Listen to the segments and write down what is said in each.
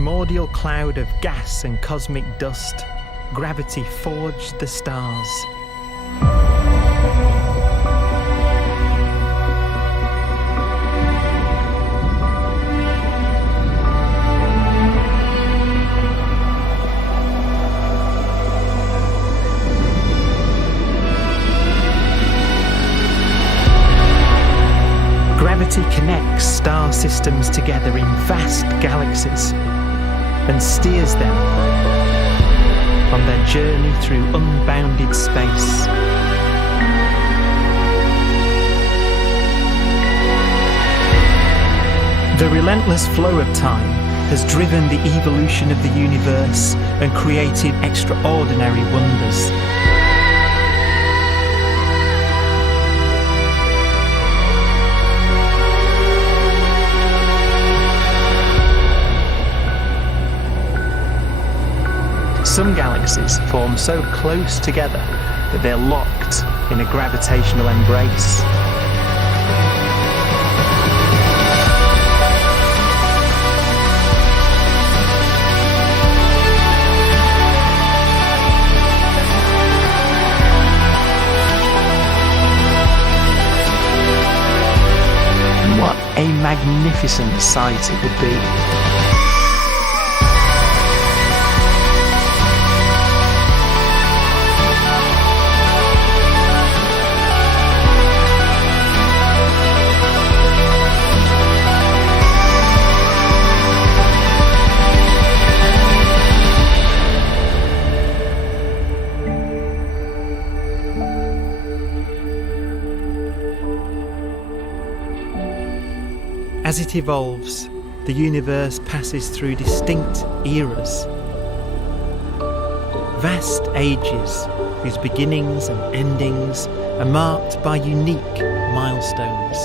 primordial cloud of gas and cosmic dust, gravity forged the stars. Gravity connects star systems together in vast galaxies and steers them on their journey through unbounded space. The relentless flow of time has driven the evolution of the universe and created extraordinary wonders. Some galaxies form so close together that they're locked in a gravitational embrace. What a magnificent sight it would be. As it evolves, the universe passes through distinct eras. Vast ages whose beginnings and endings are marked by unique milestones.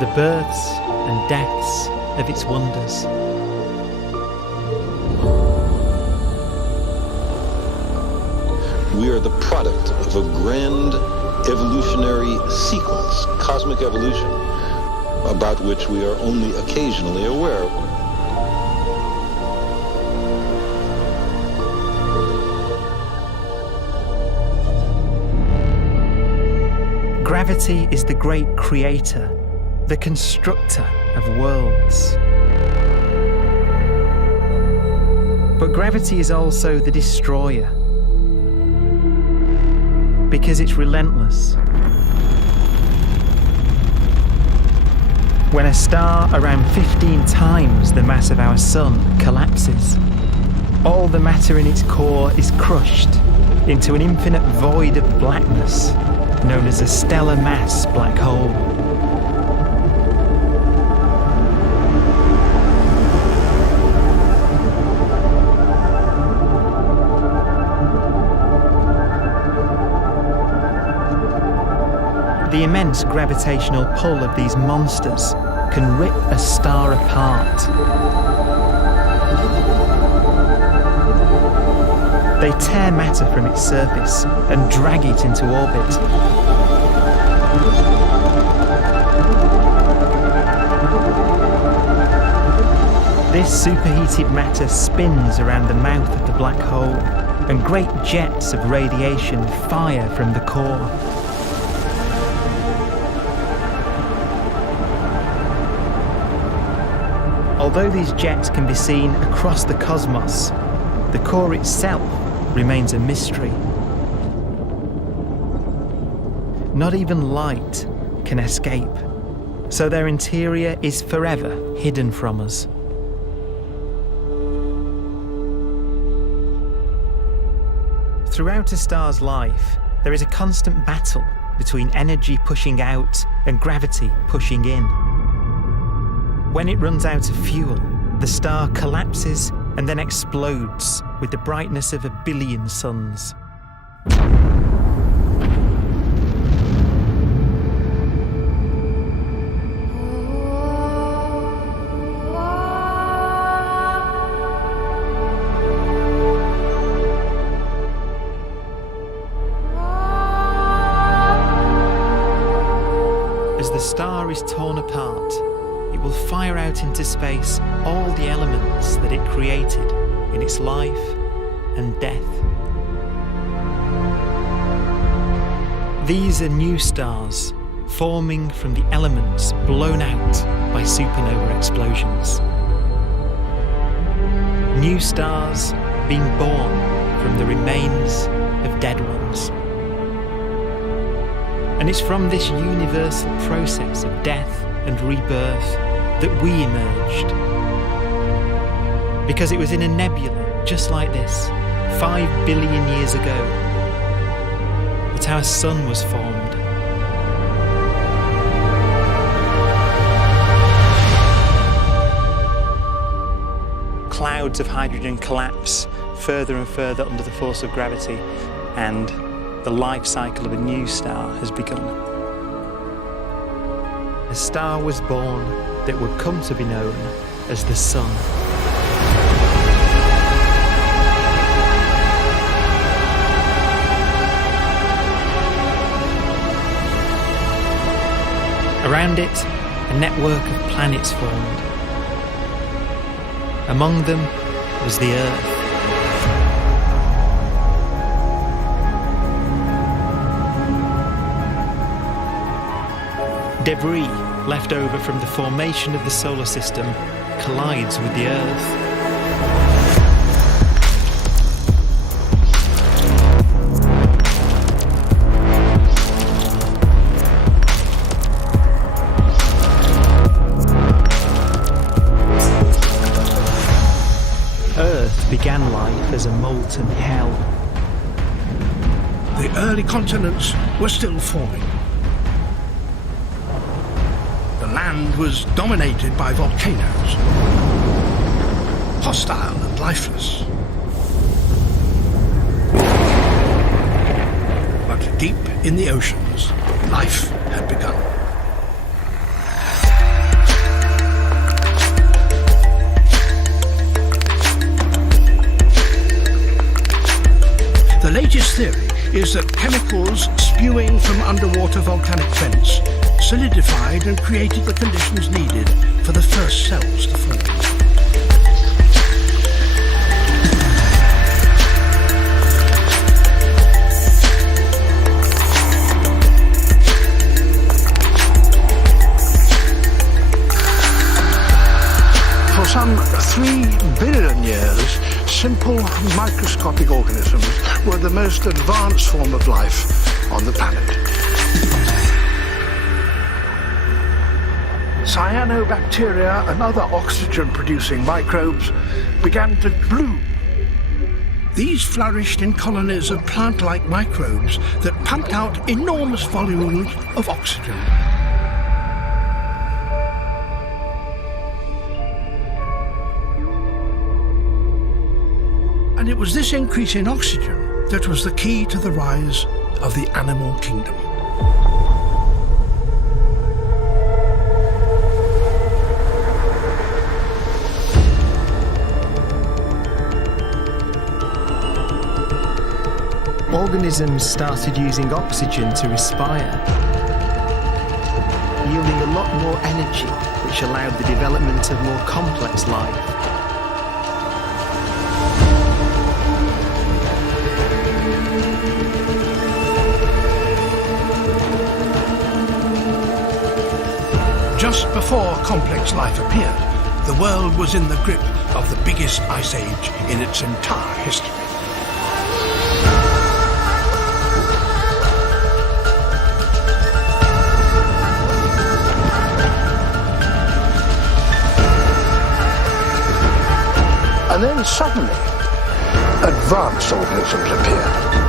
The births and deaths of its wonders. We are the product of a grand evolutionary sequence, cosmic evolution, about which we are only occasionally aware. Gravity is the great creator, the constructor of worlds. But gravity is also the destroyer, because it's relentless. When a star around 15 times the mass of our Sun collapses, all the matter in its core is crushed into an infinite void of blackness known as a stellar mass black hole. The immense gravitational pull of these monsters can rip a star apart. They tear matter from its surface and drag it into orbit. This superheated matter spins around the mouth of the black hole, and great jets of radiation fire from the core. Although these jets can be seen across the cosmos, the core itself remains a mystery. Not even light can escape, so their interior is forever hidden from us. Throughout a star's life, there is a constant battle between energy pushing out and gravity pushing in. When it runs out of fuel, the star collapses and then explodes with the brightness of 1 billion suns. As the star is torn apart, it will fire out out into space all the elements that it created in its life and death. These are new stars forming from the elements blown out by supernova explosions. New stars being born from the remains of dead ones. And it's from this universal process of death and rebirth that we emerged. Because it was in a nebula just like this, 5 billion years ago, that our sun was formed. Clouds of hydrogen collapse further and further under the force of gravity, and the life cycle of a new star has begun. A star was born that would come to be known as the Sun. Around it, a network of planets formed. Among them was the Earth. Debris left over from the formation of the solar system collides with the Earth. Earth began life as a molten hell. The early continents were still forming. The land was dominated by volcanoes, hostile and lifeless. But deep in the oceans, life had begun. The latest theory is that chemicals spewing from underwater volcanic vents solidified and created the conditions needed for the first cells to form. For some 3 billion years, simple microscopic organisms were the most advanced form of life on the planet. Cyanobacteria and other oxygen-producing microbes began to bloom. These flourished in colonies of plant-like microbes that pumped out enormous volumes of oxygen. And it was this increase in oxygen that was the key to the rise of the animal kingdom. Organisms started using oxygen to respire, yielding a lot more energy, which allowed the development of more complex life. Just before complex life appeared, the world was in the grip of the biggest ice age in its entire history. And then suddenly, advanced organisms appeared.